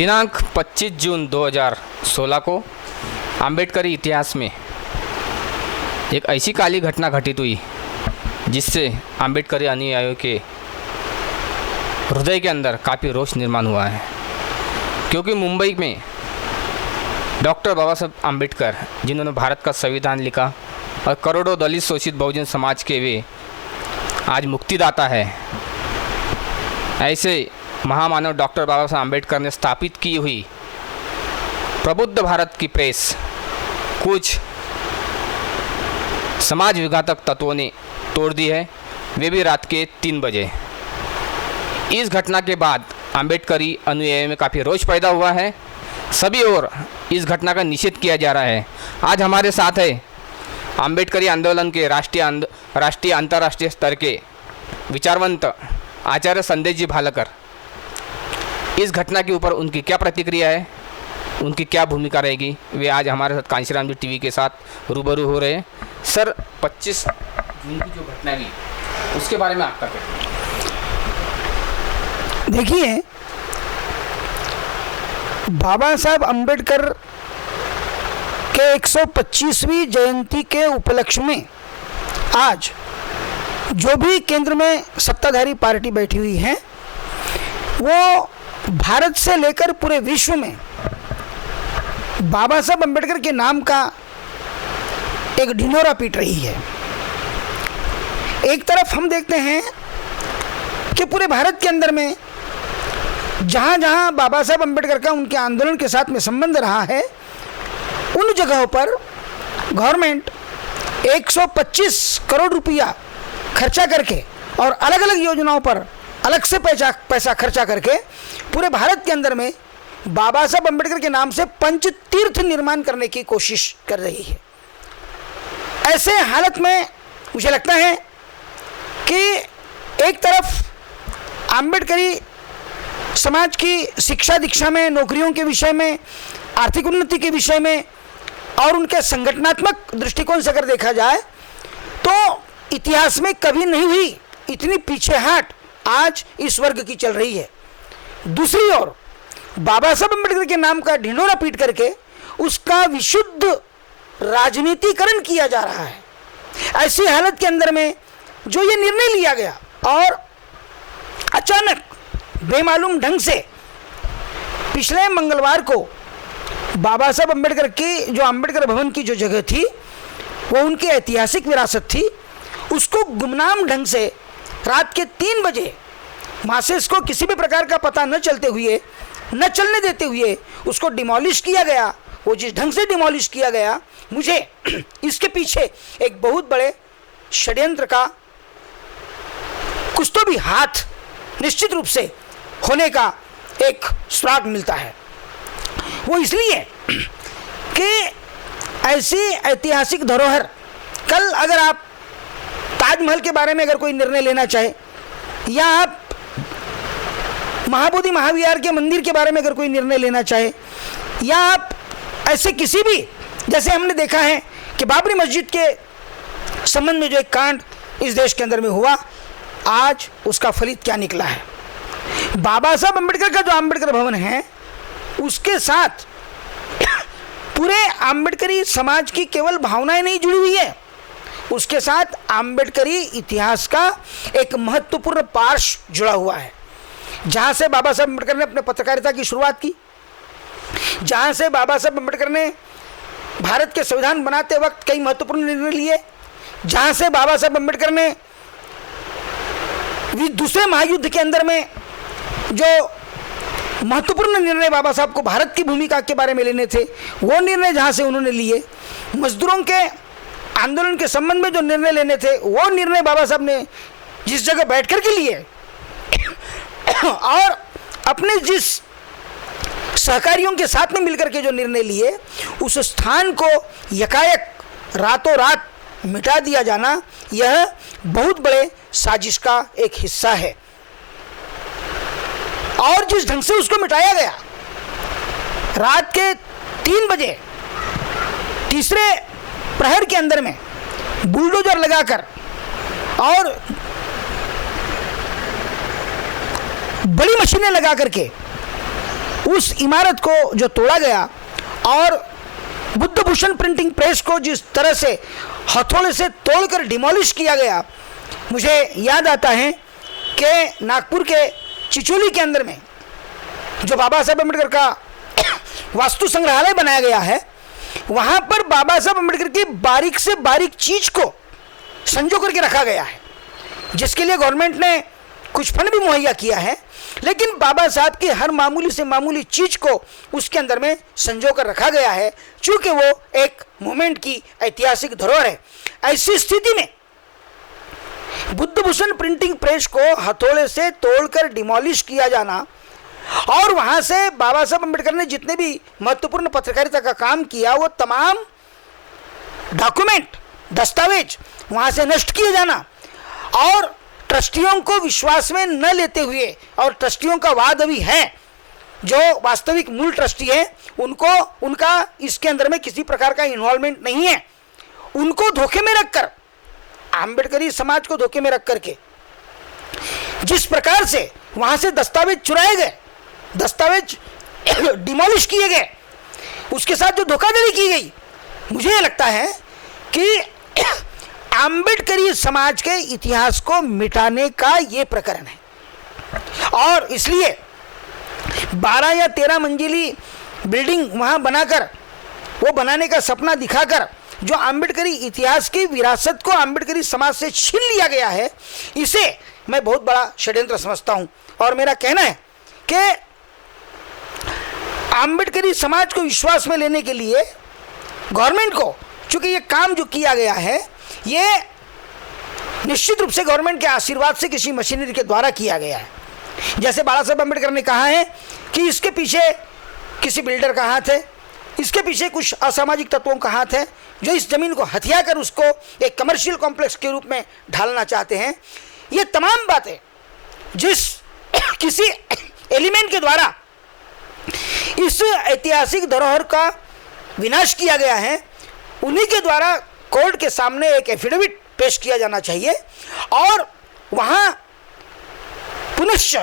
दिनांक 25 जून 2016 को अम्बेडकरी इतिहास में एक ऐसी काली घटना घटित हुई जिससे अम्बेडकरी अनुयायियों के हृदय के अंदर काफ़ी रोष निर्माण हुआ है। क्योंकि मुंबई में डॉक्टर बाबा साहब अम्बेडकर, जिन्होंने भारत का संविधान लिखा और करोड़ों दलित शोषित बहुजन समाज के वे आज मुक्तिदाता है, ऐसे महामानव डॉक्टर बाबा साहब अम्बेडकर ने स्थापित की हुई प्रबुद्ध भारत की प्रेस कुछ समाज विघातक तत्वों ने तोड़ दी है, वे भी रात के 3 बजे। इस घटना के बाद अम्बेडकरी अनुयायियों में काफ़ी रोष पैदा हुआ है। सभी ओर इस घटना का निषेध किया जा रहा है। आज हमारे साथ है अम्बेडकरी आंदोलन के राष्ट्रीय अंतर्राष्ट्रीय स्तर के विचारवंत आचार्य संदेश जी भालकर। इस घटना के ऊपर उनकी क्या प्रतिक्रिया है, उनकी क्या भूमिका रहेगी, वे आज हमारे साथ कांशीराम जी टीवी के साथ रूबरू हो रहे हैं। सर, 25 जून की जो घटना हुई उसके बारे में आपका क्या? देखिए, बाबा साहब अम्बेडकर के 125वीं जयंती के उपलक्ष्य में आज जो भी केंद्र में सत्ताधारी पार्टी बैठी हुई है वो भारत से लेकर पूरे विश्व में बाबा साहब अम्बेडकर के नाम का एक ढिंढोरा पीट रही है। एक तरफ हम देखते हैं कि पूरे भारत के अंदर में जहाँ जहाँ बाबा साहब अम्बेडकर का उनके आंदोलन के साथ में संबंध रहा है, उन जगहों पर गवर्नमेंट 125 करोड़ रुपया खर्चा करके और अलग अलग योजनाओं पर अलग से पैसा खर्चा करके पूरे भारत के अंदर में बाबा साहब अम्बेडकर के नाम से पंच तीर्थ निर्माण करने की कोशिश कर रही है। ऐसे हालत में मुझे लगता है कि एक तरफ अम्बेडकरी समाज की शिक्षा दीक्षा में, नौकरियों के विषय में, आर्थिक उन्नति के विषय में और उनके संगठनात्मक दृष्टिकोण से अगर देखा जाए तो इतिहास में कभी नहीं हुई इतनी पीछेहाट आज इस वर्ग की चल रही है। दूसरी ओर बाबा साहब अम्बेडकर के नाम का ढिंढोरा पीट करके उसका विशुद्ध राजनीतिकरण किया जा रहा है। ऐसी हालत के अंदर में जो ये निर्णय लिया गया और अचानक बेमालूम ढंग से पिछले मंगलवार को बाबा साहब अम्बेडकर की जो अम्बेडकर भवन की जो जगह थी वो उनकी ऐतिहासिक विरासत थी, उसको गुमनाम ढंग से रात के 3 बजे मासेस को किसी भी प्रकार का पता न चलने देते हुए उसको डिमोलिश किया गया। वो जिस ढंग से डिमोलिश किया गया, मुझे इसके पीछे एक बहुत बड़े षड्यंत्र का कुछ तो भी हाथ निश्चित रूप से होने का एक सुराग मिलता है। वो इसलिए कि ऐसी ऐतिहासिक धरोहर, कल अगर आप ताजमहल के बारे में अगर कोई निर्णय लेना चाहे या आप महाबोधि महाविहार के मंदिर के बारे में अगर कोई निर्णय लेना चाहे या आप ऐसे किसी भी, जैसे हमने देखा है कि बाबरी मस्जिद के संबंध में जो एक कांड इस देश के अंदर में हुआ, आज उसका फलित क्या निकला है। बाबा साहब अम्बेडकर का जो अम्बेडकर भवन है उसके साथ पूरे अम्बेडकरी समाज की केवल भावनाएं नहीं जुड़ी हुई है, उसके साथ अम्बेडकरी इतिहास का एक महत्वपूर्ण पार्श्व जुड़ा हुआ है। जहाँ से बाबा साहब अम्बेडकर ने अपने पत्रकारिता की शुरुआत की, जहाँ से बाबा साहब अम्बेडकर ने भारत के संविधान बनाते वक्त कई महत्वपूर्ण निर्णय लिए, जहाँ से बाबा साहब अम्बेडकर ने दूसरे महायुद्ध के अंदर में जो महत्वपूर्ण निर्णय बाबा साहब को भारत की भूमिका के बारे में लेने थे, वो निर्णय जहाँ से उन्होंने लिए, मजदूरों के आंदोलन के संबंध में जो निर्णय लेने थे वो निर्णय बाबा साहब ने जिस जगह बैठ कर के लिए और अपने जिस सहकारियों के साथ में मिलकर के जो निर्णय लिए, उस स्थान को यकायक रातों रात मिटा दिया जाना, यह बहुत बड़े साजिश का एक हिस्सा है। और जिस ढंग से उसको मिटाया गया, रात के 3 बजे तीसरे प्रहर के अंदर में बुलडोजर लगाकर और बड़ी मशीनें लगा करके उस इमारत को जो तोड़ा गया और बुद्ध भूषण प्रिंटिंग प्रेस को जिस तरह से हथौड़े से तोड़कर डिमोलिश किया गया, मुझे याद आता है कि नागपुर के चिचोली के अंदर में जो बाबा साहब अम्बेडकर का वास्तु संग्रहालय बनाया गया है, वहां पर बाबा साहब अम्बेडकर की बारीक से बारीक चीज को संजो करके रखा गया है, जिसके लिए गवर्नमेंट ने कुछ फंड भी मुहैया किया है, लेकिन बाबा साहब की हर मामूली से मामूली चीज को उसके अंदर में संजो कर रखा गया है, चूंकि वो एक मूवमेंट की ऐतिहासिक धरोहर है। ऐसी स्थिति में बुद्ध भूषण प्रिंटिंग प्रेस को हथौड़े से तोड़कर डिमोलिश किया जाना और वहां से बाबा साहब अम्बेडकर ने जितने भी महत्वपूर्ण पत्रकारिता का काम किया, वो तमाम डॉक्यूमेंट, दस्तावेज वहां से नष्ट किए जाना और ट्रस्टियों को विश्वास में न लेते हुए, और ट्रस्टियों का वाद अभी है, जो वास्तविक मूल ट्रस्टी है उनको, उनका इसके अंदर में किसी प्रकार का इन्वॉल्वमेंट नहीं है, उनको धोखे में रखकर, आम्बेडकरी समाज को धोखे में रख करके जिस प्रकार से वहां से दस्तावेज चुराए गए, दस्तावेज डिमोलिश किए गए, उसके साथ जो धोखाधड़ी की गई, मुझे लगता है कि आम्बेडकरी समाज के इतिहास को मिटाने का ये प्रकरण है। और इसलिए 12 या 13 मंजिली बिल्डिंग वहां बनाकर, वो बनाने का सपना दिखाकर जो आम्बेडकरी इतिहास की विरासत को आम्बेडकरी समाज से छीन लिया गया है, इसे मैं बहुत बड़ा षड्यंत्र समझता हूं। और मेरा कहना है कि आम्बेडकरी समाज को विश्वास में लेने के लिए गवर्नमेंट को, चूंकि ये काम जो किया गया है ये निश्चित रूप से गवर्नमेंट के आशीर्वाद से किसी मशीनरी के द्वारा किया गया है। जैसे बाबा साहब अम्बेडकर ने कहा है कि इसके पीछे किसी बिल्डर का हाथ है, इसके पीछे कुछ असामाजिक तत्वों का हाथ है जो इस जमीन को हथिया कर उसको एक कमर्शियल कॉम्प्लेक्स के रूप में ढालना चाहते हैं। ये तमाम बातें जिस किसी एलिमेंट के द्वारा इस ऐतिहासिक धरोहर का विनाश किया गया है, उन्हीं के द्वारा कोर्ट के सामने एक एफिडेविट पेश किया जाना चाहिए और वहां पुनश्च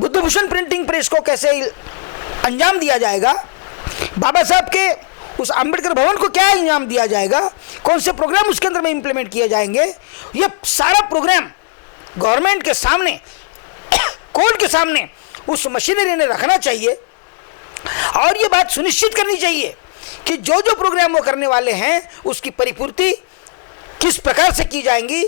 बुद्ध भूषण प्रिंटिंग प्रेस को कैसे अंजाम दिया जाएगा, बाबा साहब के उस अंबेडकर भवन को क्या अंजाम दिया जाएगा, कौन से प्रोग्राम उसके अंदर में इंप्लीमेंट किए जाएंगे, ये सारा प्रोग्राम गवर्नमेंट के सामने, कोर्ट के सामने उस मशीनरी ने रखना चाहिए। और ये बात सुनिश्चित करनी चाहिए कि जो जो प्रोग्राम वो करने वाले हैं उसकी परिपूर्ति किस प्रकार से की जाएंगी,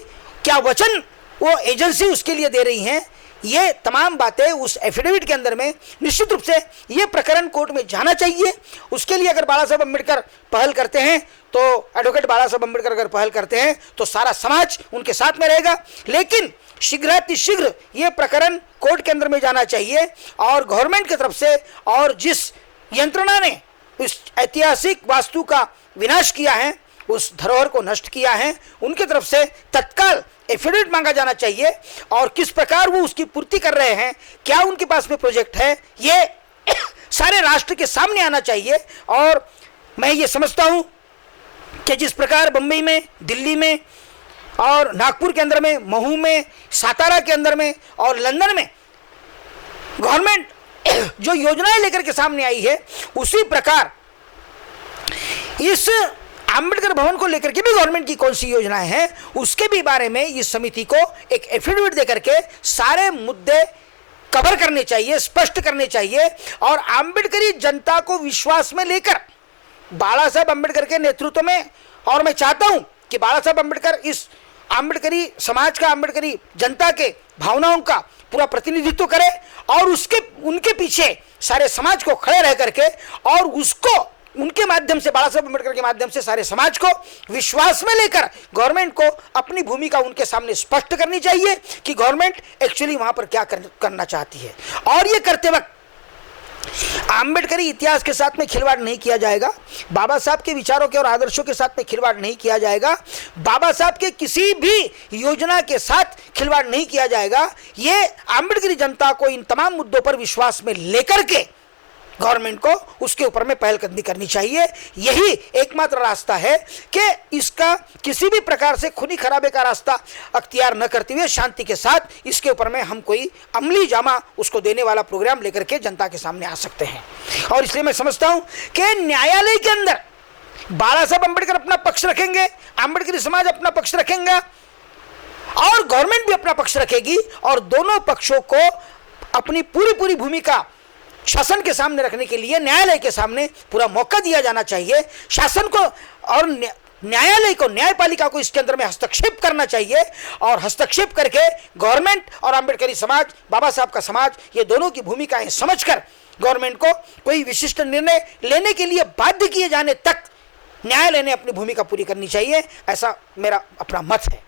क्या वचन वो एजेंसी उसके लिए दे रही हैं, ये तमाम बातें उस एफिडेविट के अंदर में निश्चित रूप से ये प्रकरण कोर्ट में जाना चाहिए। उसके लिए अगर बाला साहब अम्बेडकर पहल करते हैं, तो एडवोकेट बाला साहब अम्बेडकर अगर पहल करते हैं तो सारा समाज उनके साथ में रहेगा, लेकिन शीघ्रातिशीघ्र ये प्रकरण कोर्ट के अंदर में जाना चाहिए और गवर्नमेंट की तरफ से, और जिस यंत्रणा ने उस ऐतिहासिक वास्तु का विनाश किया है, उस धरोहर को नष्ट किया है, उनकी तरफ से तत्काल एफिडेविट मांगा जाना चाहिए और किस प्रकार वो उसकी पूर्ति कर रहे हैं, क्या उनके पास में प्रोजेक्ट है, ये सारे राष्ट्र के सामने आना चाहिए। और मैं ये समझता हूं कि जिस प्रकार बम्बई में, दिल्ली में और नागपुर के अंदर में, महू में, सातारा के अंदर में और लंदन में गवर्नमेंट जो योजनाएं लेकर के सामने आई है, उसी प्रकार इस अंबेडकर भवन को लेकर के भी गवर्नमेंट की कौन सी योजनाएं हैं, उसके भी बारे में इस समिति को एक एफिडेविट देकर के सारे मुद्दे कवर करने चाहिए, स्पष्ट करने चाहिए और अंबेडकरी जनता को विश्वास में लेकर बाला साहब अम्बेडकर के नेतृत्व में, और मैं चाहता हूं कि बाला साहब अम्बेडकर इस अम्बेडकरी समाज का, अम्बेडकरी जनता के भावनाओं का पूरा प्रतिनिधित्व करे और उसके उनके पीछे सारे समाज को खड़े रह करके और उसको उनके माध्यम से, बाला साहब अम्बेडकर के माध्यम से सारे समाज को विश्वास में लेकर गवर्नमेंट को अपनी भूमिका उनके सामने स्पष्ट करनी चाहिए कि गवर्नमेंट एक्चुअली वहां पर क्या करना चाहती है। और ये करते वक्त आम्बेडकरी इतिहास के साथ में खिलवाड़ नहीं किया जाएगा, बाबा साहब के विचारों के और आदर्शों के साथ में खिलवाड़ नहीं किया जाएगा, बाबा साहब के किसी भी योजना के साथ खिलवाड़ नहीं किया जाएगा। ये आम्बेडकरी जनता को इन तमाम मुद्दों पर विश्वास में लेकर के गवर्नमेंट को उसके ऊपर में पहलकदमी करनी चाहिए। यही एकमात्र रास्ता है कि इसका किसी भी प्रकार से खूनी खराबे का रास्ता अख्तियार न करते हुए शांति के साथ इसके ऊपर में हम कोई अमली जामा उसको देने वाला प्रोग्राम लेकर के जनता के सामने आ सकते हैं। और इसलिए मैं समझता हूं कि न्यायालय के अंदर बाबा साहब अम्बेडकर अपना पक्ष रखेंगे, अम्बेडकरी समाज अपना पक्ष रखेंगे और गवर्नमेंट भी अपना पक्ष रखेगी, और दोनों पक्षों को अपनी पूरी भूमिका शासन के सामने रखने के लिए न्यायालय के सामने पूरा मौका दिया जाना चाहिए। शासन को और न्यायालय को, न्यायपालिका को इसके अंदर में हस्तक्षेप करना चाहिए, और हस्तक्षेप करके गवर्नमेंट और अम्बेडकरी समाज, बाबा साहब का समाज, ये दोनों की भूमिकाएं समझकर गवर्नमेंट को कोई विशिष्ट निर्णय लेने के लिए बाध्य किए जाने तक न्यायालय ने अपनी भूमिका पूरी करनी चाहिए। ऐसा मेरा अपना मत है।